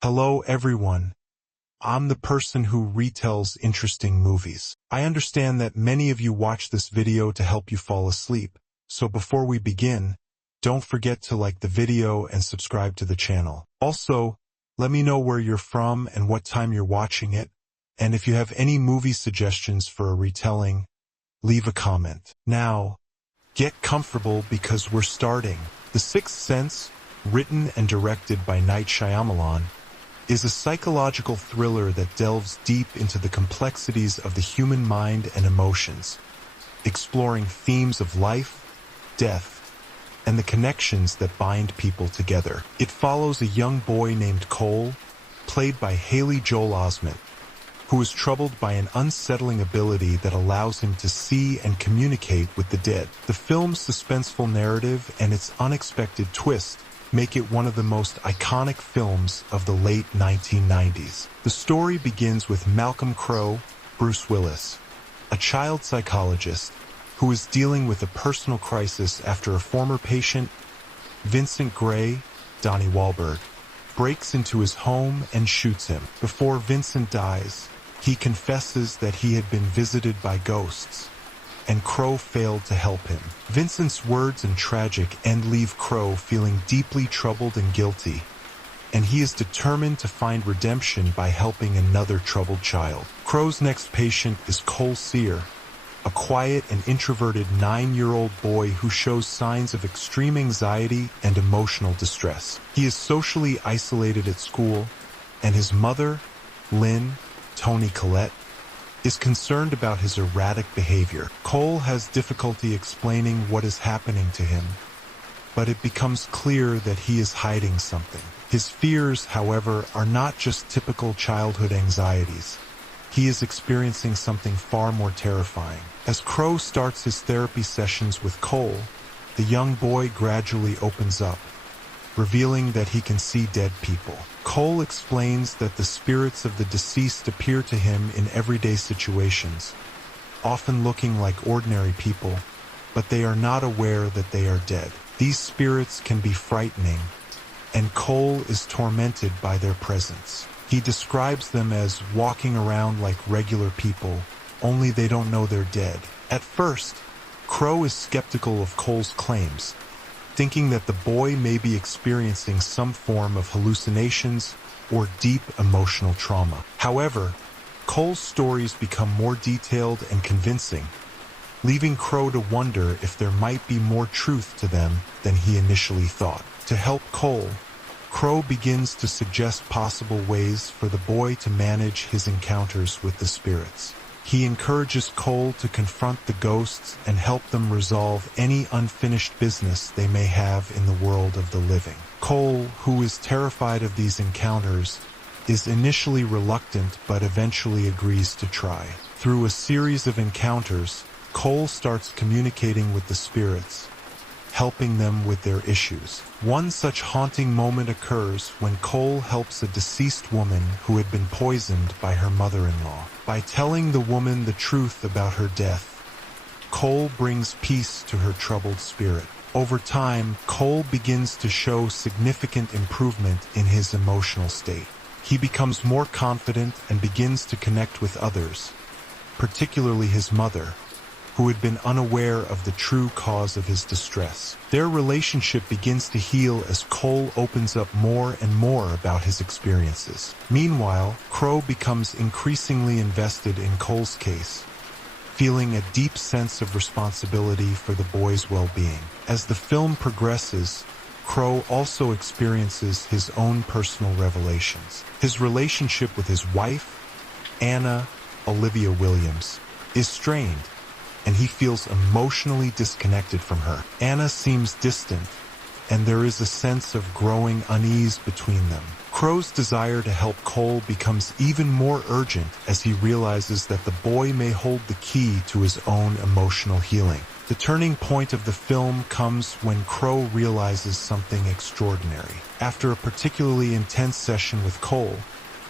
Hello everyone. I'm the person who retells interesting movies. I understand that many of you watch this video to help you fall asleep, so before we begin, don't forget to like the video and subscribe to the channel. Also, let me know where you're from and what time you're watching it, and if you have any movie suggestions for a retelling, leave a comment. Now, get comfortable because we're starting. The Sixth Sense, written and directed by Night Shyamalan, is a psychological thriller that delves deep into the complexities of the human mind and emotions, exploring themes of life, death, and the connections that bind people together. It follows a young boy named Cole, played by Haley Joel Osment, who is troubled by an unsettling ability that allows him to see and communicate with the dead. The film's suspenseful narrative and its unexpected twist make it one of the most iconic films of the late 1990s. The story begins with Malcolm Crowe, Bruce Willis, a child psychologist who is dealing with a personal crisis after a former patient, Vincent Gray, Donnie Wahlberg, breaks into his home and shoots him. Before Vincent dies, he confesses that he had been visited by ghosts, and Crowe failed to help him. Vincent's words and tragic end leave Crowe feeling deeply troubled and guilty, and he is determined to find redemption by helping another troubled child. Crowe's next patient is Cole Sear, a quiet and introverted 9-year-old boy who shows signs of extreme anxiety and emotional distress. He is socially isolated at school, and his mother, Lynn, Toni Collette, is concerned about his erratic behavior. Cole has difficulty explaining what is happening to him, but it becomes clear that he is hiding something. His fears, however, are not just typical childhood anxieties. He is experiencing something far more terrifying. As Crowe starts his therapy sessions with Cole, the young boy gradually opens up, revealing that he can see dead people. Cole explains that the spirits of the deceased appear to him in everyday situations, often looking like ordinary people, but they are not aware that they are dead. These spirits can be frightening, and Cole is tormented by their presence. He describes them as walking around like regular people, only they don't know they're dead. At first, Crowe is skeptical of Cole's claims, thinking that the boy may be experiencing some form of hallucinations or deep emotional trauma. However, Cole's stories become more detailed and convincing, leaving Crowe to wonder if there might be more truth to them than he initially thought. To help Cole, Crowe begins to suggest possible ways for the boy to manage his encounters with the spirits. He encourages Cole to confront the ghosts and help them resolve any unfinished business they may have in the world of the living. Cole, who is terrified of these encounters, is initially reluctant but eventually agrees to try. Through a series of encounters, Cole starts communicating with the spirits, helping them with their issues. One such haunting moment occurs when Cole helps a deceased woman who had been poisoned by her mother-in-law. By telling the woman the truth about her death, Cole brings peace to her troubled spirit. Over time, Cole begins to show significant improvement in his emotional state. He becomes more confident and begins to connect with others, particularly his mother, who had been unaware of the true cause of his distress. Their relationship begins to heal as Cole opens up more and more about his experiences. Meanwhile, Crowe becomes increasingly invested in Cole's case, feeling a deep sense of responsibility for the boy's well-being. As the film progresses, Crowe also experiences his own personal revelations. His relationship with his wife, Anna Olivia Williams, is strained, and he feels emotionally disconnected from her. Anna seems distant, and there is a sense of growing unease between them. Crowe's desire to help Cole becomes even more urgent as he realizes that the boy may hold the key to his own emotional healing. The turning point of the film comes when Crowe realizes something extraordinary. After a particularly intense session with Cole,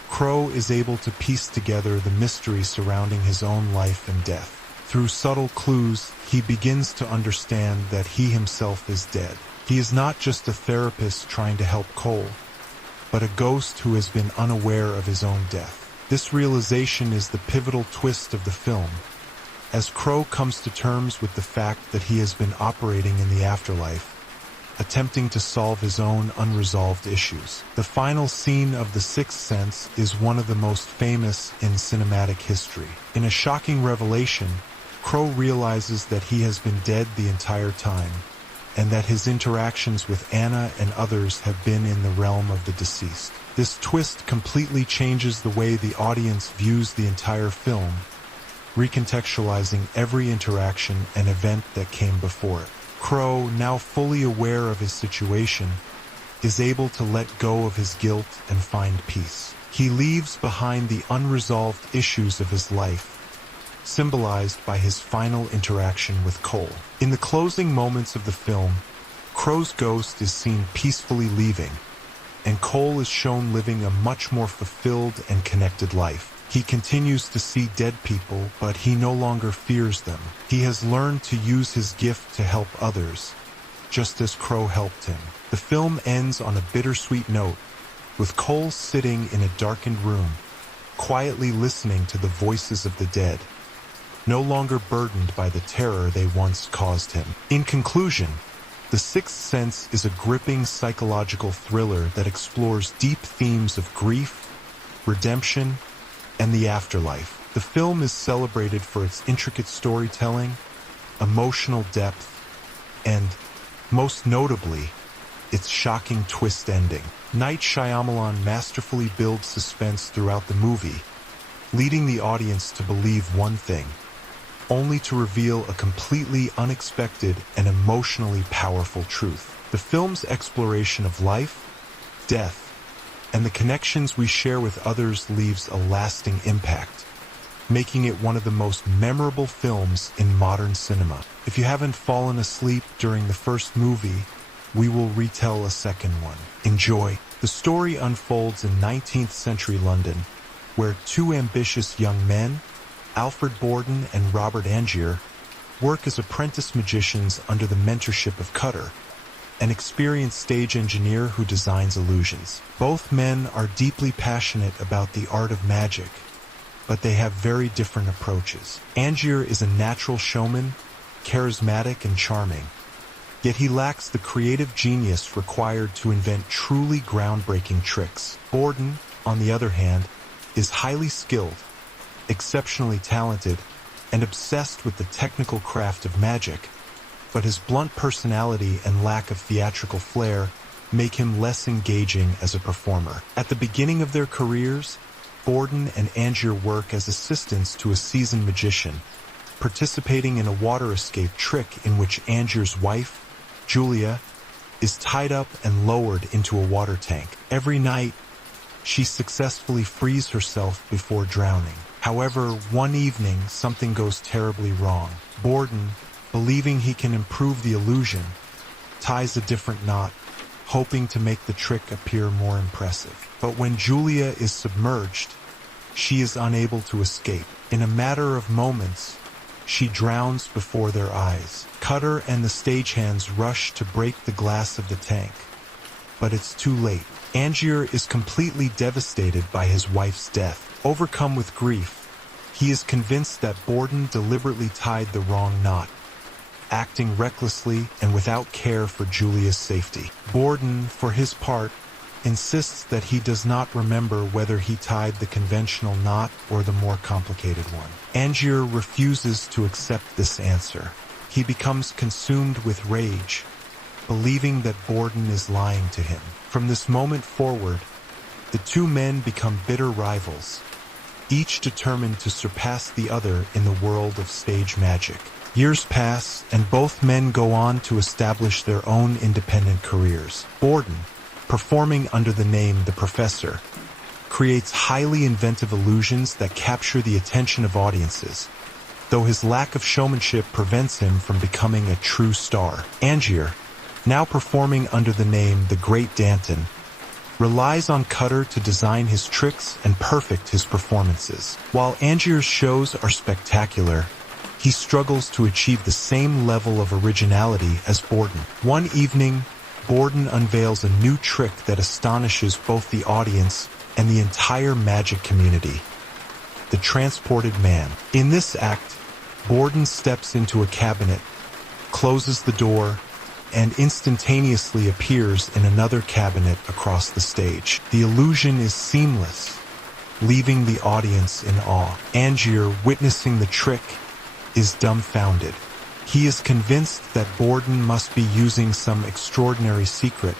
Crowe is able to piece together the mystery surrounding his own life and death. Through subtle clues, he begins to understand that he himself is dead. He is not just a therapist trying to help Cole. but a ghost who has been unaware of his own death. This realization is the pivotal twist of the film, as Crow comes to terms with the fact that he has been operating in the afterlife, attempting to solve his own unresolved issues. The final scene of The Sixth Sense is one of the most famous in cinematic history. In a shocking revelation, Crow realizes that he has been dead the entire time, and that his interactions with Anna and others have been in the realm of the deceased. This twist completely changes the way the audience views the entire film, recontextualizing every interaction and event that came before it. Crow, now fully aware of his situation, is able to let go of his guilt and find peace. He leaves behind the unresolved issues of his life, symbolized by his final interaction with Cole. In the closing moments of the film, Crow's ghost is seen peacefully leaving, and Cole is shown living a much more fulfilled and connected life. He continues to see dead people, but he no longer fears them. He has learned to use his gift to help others, just as Crow helped him. The film ends on a bittersweet note, with Cole sitting in a darkened room, quietly listening to the voices of the dead, no longer burdened by the terror they once caused him. In conclusion, The Sixth Sense is a gripping psychological thriller that explores deep themes of grief, redemption, and the afterlife. The film is celebrated for its intricate storytelling, emotional depth, and, most notably, its shocking twist ending. Night Shyamalan masterfully builds suspense throughout the movie, leading the audience to believe one thing, only to reveal a completely unexpected and emotionally powerful truth. The film's exploration of life, death, and the connections we share with others leaves a lasting impact, making it one of the most memorable films in modern cinema. If you haven't fallen asleep during the first movie, we will retell a second one. Enjoy. The story unfolds in 19th century London, where two ambitious young men, Alfred Borden and Robert Angier, work as apprentice magicians under the mentorship of Cutter, an experienced stage engineer who designs illusions. Both men are deeply passionate about the art of magic, but they have very different approaches. Angier is a natural showman, charismatic and charming, yet he lacks the creative genius required to invent truly groundbreaking tricks. Borden, on the other hand, is highly skilled, exceptionally talented, and obsessed with the technical craft of magic, but his blunt personality and lack of theatrical flair make him less engaging as a performer. At the beginning of their careers, Borden and Angier work as assistants to a seasoned magician, participating in a water escape trick in which Angier's wife, Julia, is tied up and lowered into a water tank. Every night, she successfully frees herself before drowning. However, one evening, something goes terribly wrong. Borden, believing he can improve the illusion, ties a different knot, hoping to make the trick appear more impressive. But when Julia is submerged, she is unable to escape. In a matter of moments, she drowns before their eyes. Cutter and the stagehands rush to break the glass of the tank, but it's too late. Angier is completely devastated by his wife's death. Overcome with grief, he is convinced that Borden deliberately tied the wrong knot, acting recklessly and without care for Julia's safety. Borden, for his part, insists that he does not remember whether he tied the conventional knot or the more complicated one. Angier refuses to accept this answer. He becomes consumed with rage, believing that Borden is lying to him. From this moment forward, the two men become bitter rivals, each determined to surpass the other in the world of stage magic. Years pass, and both men go on to establish their own independent careers. Borden, performing under the name The Professor, creates highly inventive illusions that capture the attention of audiences, though his lack of showmanship prevents him from becoming a true star. Angier, now performing under the name The Great Danton, relies on Cutter to design his tricks and perfect his performances. While Angier's shows are spectacular, he struggles to achieve the same level of originality as Borden. One evening, Borden unveils a new trick that astonishes both the audience and the entire magic community: the transported man. In this act, Borden steps into a cabinet, closes the door, and instantaneously appears in another cabinet across the stage. The illusion is seamless, leaving the audience in awe. Angier, witnessing the trick, is dumbfounded. He is convinced that Borden must be using some extraordinary secret,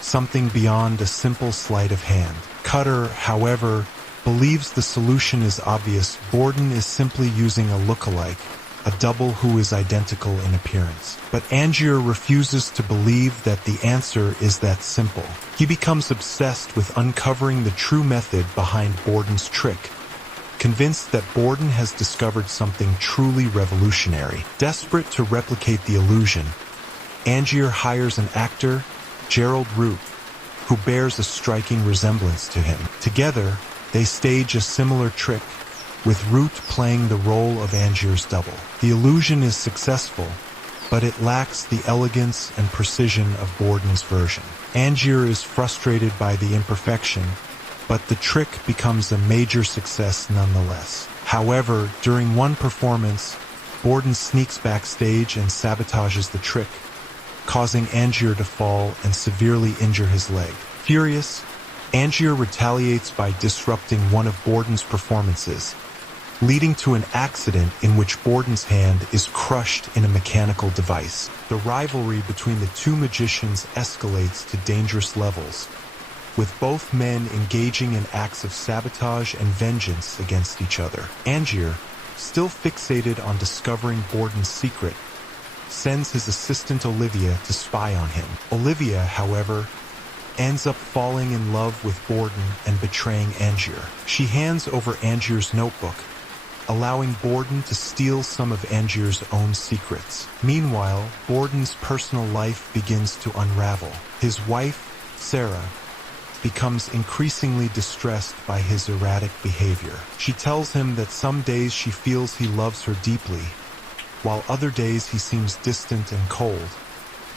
something beyond a simple sleight of hand. Cutter, however, believes the solution is obvious. Borden is simply using a look-alike, a double who is identical in appearance. But Angier refuses to believe that the answer is that simple. He becomes obsessed with uncovering the true method behind Borden's trick, convinced that Borden has discovered something truly revolutionary. Desperate to replicate the illusion, Angier hires an actor, Gerald Root, who bears a striking resemblance to him. Together, they stage a similar trick, with Root playing the role of Angier's double. The illusion is successful, but it lacks the elegance and precision of Borden's version. Angier is frustrated by the imperfection, but the trick becomes a major success nonetheless. However, during one performance, Borden sneaks backstage and sabotages the trick, causing Angier to fall and severely injure his leg. Furious, Angier retaliates by disrupting one of Borden's performances, leading to an accident in which Borden's hand is crushed in a mechanical device. The rivalry between the two magicians escalates to dangerous levels, with both men engaging in acts of sabotage and vengeance against each other. Angier, still fixated on discovering Borden's secret, sends his assistant Olivia to spy on him. Olivia, however, ends up falling in love with Borden and betraying Angier. She hands over Angier's notebook, allowing Borden to steal some of Angier's own secrets. Meanwhile, Borden's personal life begins to unravel. His wife, Sarah, becomes increasingly distressed by his erratic behavior. She tells him that some days she feels he loves her deeply, while other days he seems distant and cold,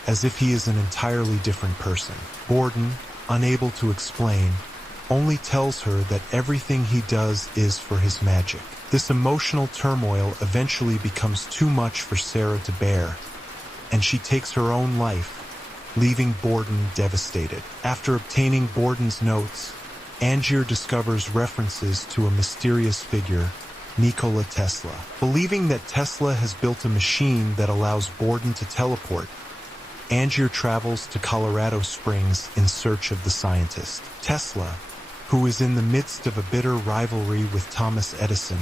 as if he is an entirely different person. Borden, unable to explain, only tells her that everything he does is for his magic. This emotional turmoil eventually becomes too much for Sarah to bear, and she takes her own life, leaving Borden devastated. After obtaining Borden's notes, Angier discovers references to a mysterious figure, Nikola Tesla. Believing that Tesla has built a machine that allows Borden to teleport, Angier travels to Colorado Springs in search of the scientist. Tesla, who is in the midst of a bitter rivalry with Thomas Edison,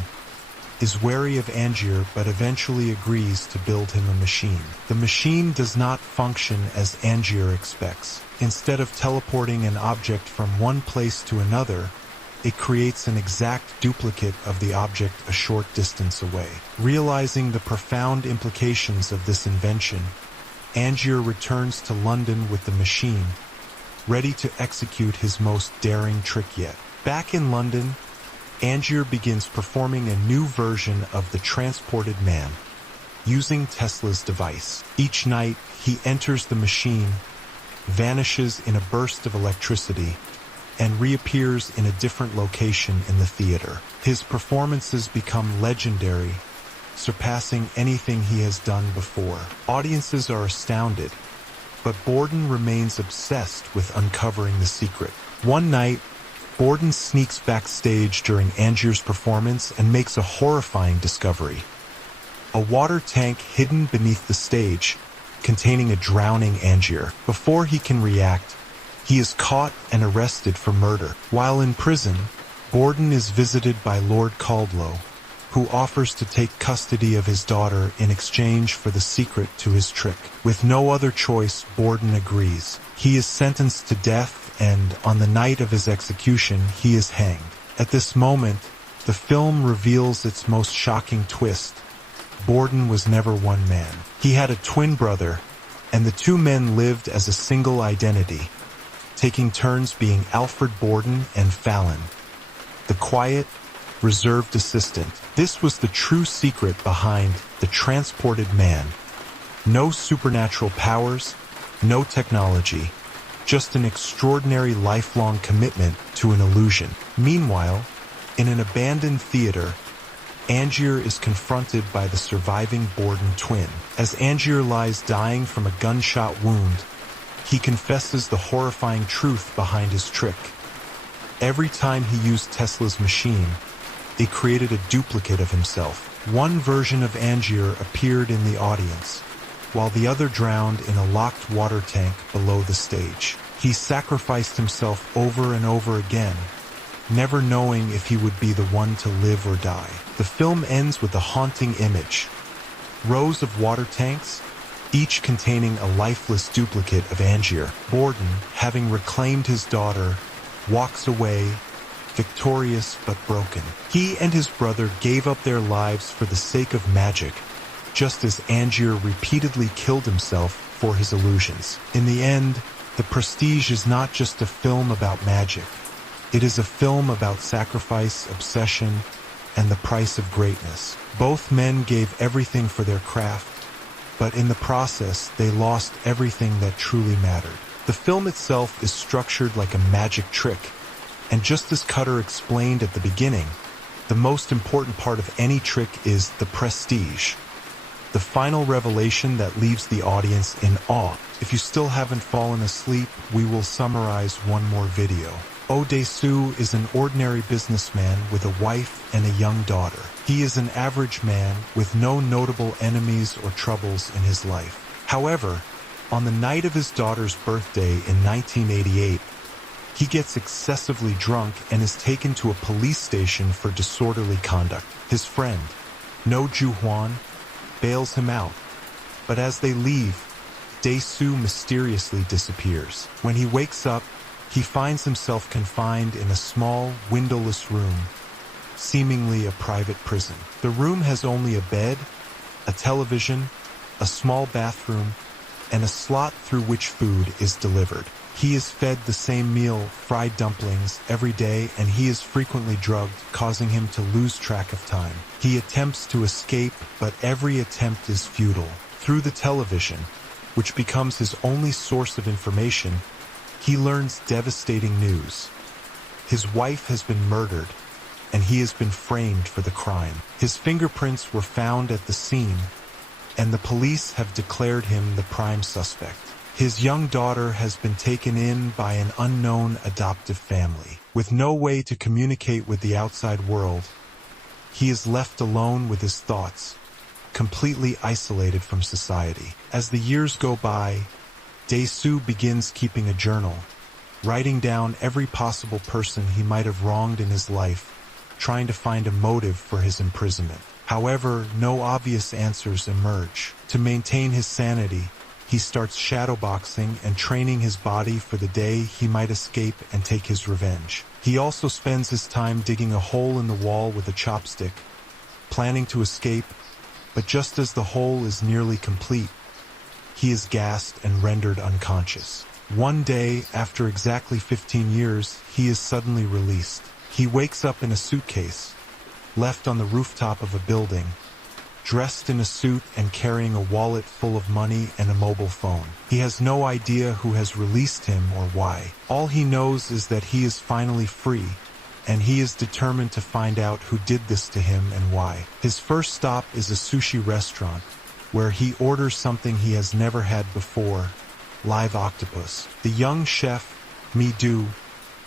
is wary of Angier but eventually agrees to build him a machine. The machine does not function as Angier expects. Instead of teleporting an object from one place to another, it creates an exact duplicate of the object a short distance away. Realizing the profound implications of this invention, Angier returns to London with the machine, ready to execute his most daring trick yet. Back in London, Angier begins performing a new version of the transported man, using Tesla's device. Each night, he enters the machine, vanishes in a burst of electricity, and reappears in a different location in the theater. His performances become legendary, surpassing anything he has done before. Audiences are astounded, but Borden remains obsessed with uncovering the secret. One night, Borden sneaks backstage during Angier's performance and makes a horrifying discovery: a water tank hidden beneath the stage, containing a drowning Angier. Before he can react, he is caught and arrested for murder. While in prison, Borden is visited by Lord Caldlow, who offers to take custody of his daughter in exchange for the secret to his trick. With no other choice, Borden agrees. He is sentenced to death, and on the night of his execution, he is hanged. At this moment, the film reveals its most shocking twist. Borden was never one man. He had a twin brother, and the two men lived as a single identity, taking turns being Alfred Borden and Fallon, the quiet, reserved assistant. This was the true secret behind the transported man. No supernatural powers, No technology, just an extraordinary lifelong commitment to an illusion. Meanwhile, in an abandoned theater, Angier is confronted by the surviving Borden twin. As Angier lies dying from a gunshot wound, he confesses the horrifying truth behind his trick. Every time he used Tesla's machine, it created a duplicate of himself. One version of Angier appeared in the audience, while the other drowned in a locked water tank below the stage. He sacrificed himself over and over again, never knowing if he would be the one to live or die. The film ends with a haunting image. Rows of water tanks, each containing a lifeless duplicate of Angier. Borden, having reclaimed his daughter, walks away, victorious but broken. He and his brother gave up their lives for the sake of magic, just as Angier repeatedly killed himself for his illusions. In the end, The Prestige is not just a film about magic. It is a film about sacrifice, obsession, and the price of greatness. Both men gave everything for their craft, but in the process, they lost everything that truly mattered. The film itself is structured like a magic trick, and just as Cutter explained at the beginning, the most important part of any trick is the prestige, the final revelation that leaves the audience in awe. If you still haven't fallen asleep, we will summarize one more video. Oh Dae-soo is an ordinary businessman with a wife and a young daughter. He is an average man with no notable enemies or troubles in his life. However, on the night of his daughter's birthday in 1988, he gets excessively drunk and is taken to a police station for disorderly conduct. His friend, No Ju-hwan, bails him out, but as they leave, Dae-soo mysteriously disappears. When he wakes up, he finds himself confined in a small, windowless room, seemingly a private prison. The room has only a bed, a television, a small bathroom, and a slot through which food is delivered. He is fed the same meal, fried dumplings, every day, and he is frequently drugged, causing him to lose track of time. He attempts to escape, but every attempt is futile. Through the television, which becomes his only source of information, he learns devastating news. His wife has been murdered, and he has been framed for the crime. His fingerprints were found at the scene, and the police have declared him the prime suspect. His young daughter has been taken in by an unknown adoptive family. With no way to communicate with the outside world, he is left alone with his thoughts, completely isolated from society. As the years go by, Dae-soo begins keeping a journal, writing down every possible person he might have wronged in his life, trying to find a motive for his imprisonment. However, no obvious answers emerge. To maintain his sanity, he starts shadowboxing and training his body for the day he might escape and take his revenge. He also spends his time digging a hole in the wall with a chopstick, planning to escape, but just as the hole is nearly complete, he is gassed and rendered unconscious. One day, after exactly 15 years, he is suddenly released. He wakes up in a suitcase, left on the rooftop of a building, dressed in a suit and carrying a wallet full of money and a mobile phone. He has no idea who has released him or why. All he knows is that he is finally free, and he is determined to find out who did this to him and why. His first stop is a sushi restaurant, where he orders something he has never had before, live octopus. The young chef, Mi-do,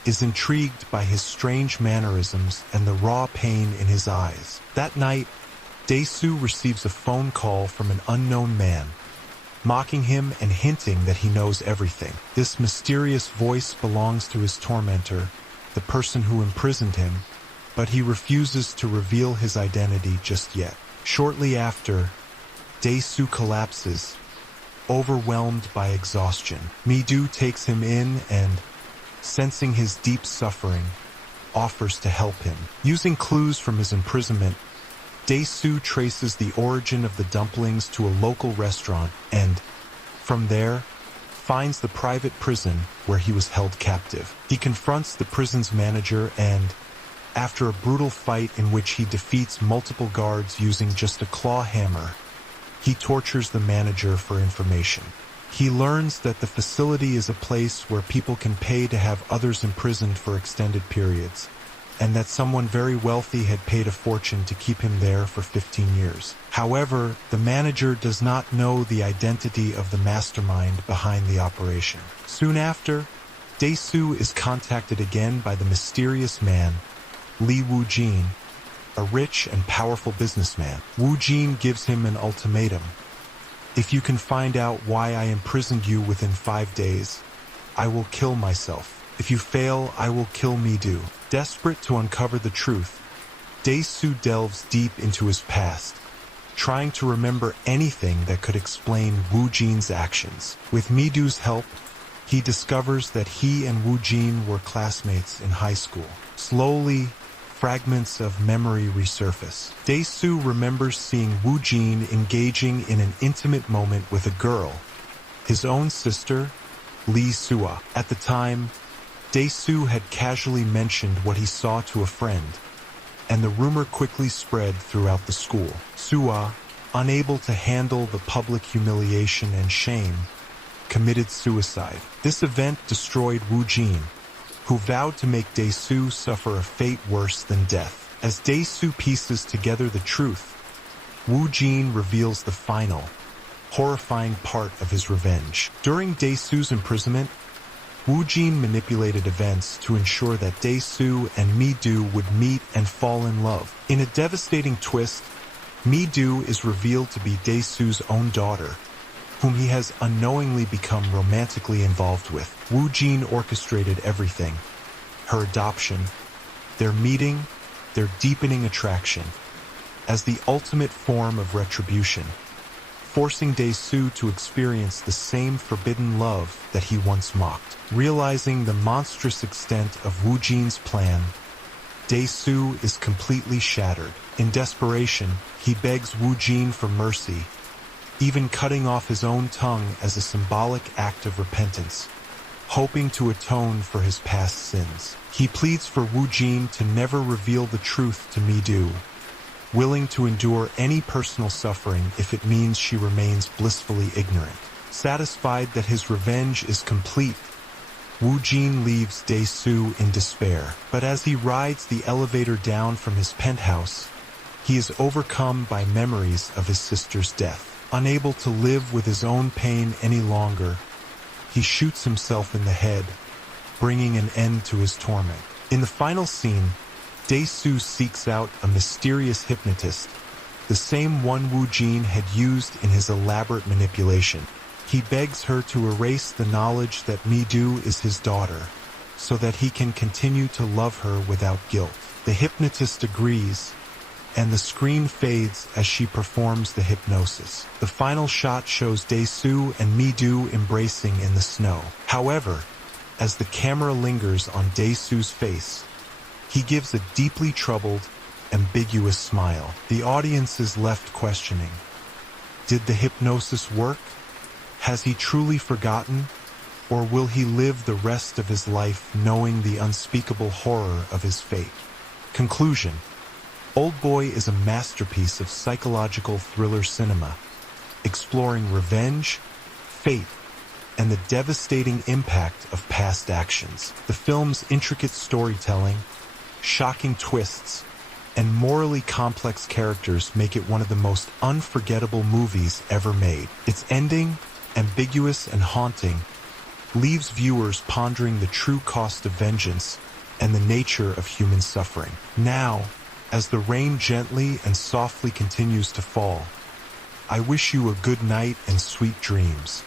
is intrigued by his strange mannerisms and the raw pain in his eyes. That night, Dae-soo receives a phone call from an unknown man, mocking him and hinting that he knows everything. This mysterious voice belongs to his tormentor, the person who imprisoned him, but he refuses to reveal his identity just yet. Shortly after, Dae-soo collapses, overwhelmed by exhaustion. Mi-do takes him in and, sensing his deep suffering, offers to help him. Using clues from his imprisonment, Dae-soo traces the origin of the dumplings to a local restaurant and, from there, finds the private prison where he was held captive. He confronts the prison's manager and, after a brutal fight in which he defeats multiple guards using just a claw hammer, he tortures the manager for information. He learns that the facility is a place where people can pay to have others imprisoned for extended periods, and that someone very wealthy had paid a fortune to keep him there for 15 years. However, the manager does not know the identity of the mastermind behind the operation. Soon after, Dae-soo is contacted again by the mysterious man, Lee Woo-jin, a rich and powerful businessman. Woo-jin gives him an ultimatum. If you can find out why I imprisoned you within 5 days, I will kill myself. If you fail, I will kill Mi-do. Desperate to uncover the truth, Dae-soo delves deep into his past, trying to remember anything that could explain Woo-jin's actions. With Mi-do's help, he discovers that he and Woo-jin were classmates in high school. Slowly, fragments of memory resurface. Dae-soo remembers seeing Woo-jin engaging in an intimate moment with a girl, his own sister, Lee Soo-ah. At the time, Dae-soo had casually mentioned what he saw to a friend, and the rumor quickly spread throughout the school. Soo-ah, unable to handle the public humiliation and shame, committed suicide. This event destroyed Woo-jin, who vowed to make Dae-soo suffer a fate worse than death. As Dae-soo pieces together the truth, Woo-jin reveals the final, horrifying part of his revenge. During Dae-soo's imprisonment, Woo-jin manipulated events to ensure that Dae-soo and Mi-do would meet and fall in love. In a devastating twist, Mi-do is revealed to be Dae-soo's own daughter, whom he has unknowingly become romantically involved with. Woo-jin orchestrated everything: her adoption, their meeting, their deepening attraction, as the ultimate form of retribution, forcing Dae-soo to experience the same forbidden love that he once mocked. Realizing the monstrous extent of Woo-jin's plan, Dae-soo is completely shattered. In desperation, he begs Woo-jin for mercy, even cutting off his own tongue as a symbolic act of repentance, hoping to atone for his past sins. He pleads for Woo-jin to never reveal the truth to Mi-do, willing to endure any personal suffering if it means she remains blissfully ignorant. Satisfied that his revenge is complete, Woo-jin leaves Dae-soo in despair. But as he rides the elevator down from his penthouse, he is overcome by memories of his sister's death. Unable to live with his own pain any longer, he shoots himself in the head, bringing an end to his torment. In the final scene, Dae-soo seeks out a mysterious hypnotist, the same one Woo-jin had used in his elaborate manipulation. He begs her to erase the knowledge that Mi-do is his daughter, so that he can continue to love her without guilt. The hypnotist agrees, and the screen fades as she performs the hypnosis. The final shot shows Dae-soo and Mi-do embracing in the snow. However, as the camera lingers on Dae-soo's face, he gives a deeply troubled, ambiguous smile. The audience is left questioning. Did the hypnosis work? Has he truly forgotten? Or will he live the rest of his life knowing the unspeakable horror of his fate? Conclusion: Old Boy is a masterpiece of psychological thriller cinema, exploring revenge, fate, and the devastating impact of past actions. The film's intricate storytelling, shocking twists, and morally complex characters make it one of the most unforgettable movies ever made. Its ending, ambiguous and haunting, leaves viewers pondering the true cost of vengeance and the nature of human suffering. Now, as the rain gently and softly continues to fall, I wish you a good night and sweet dreams.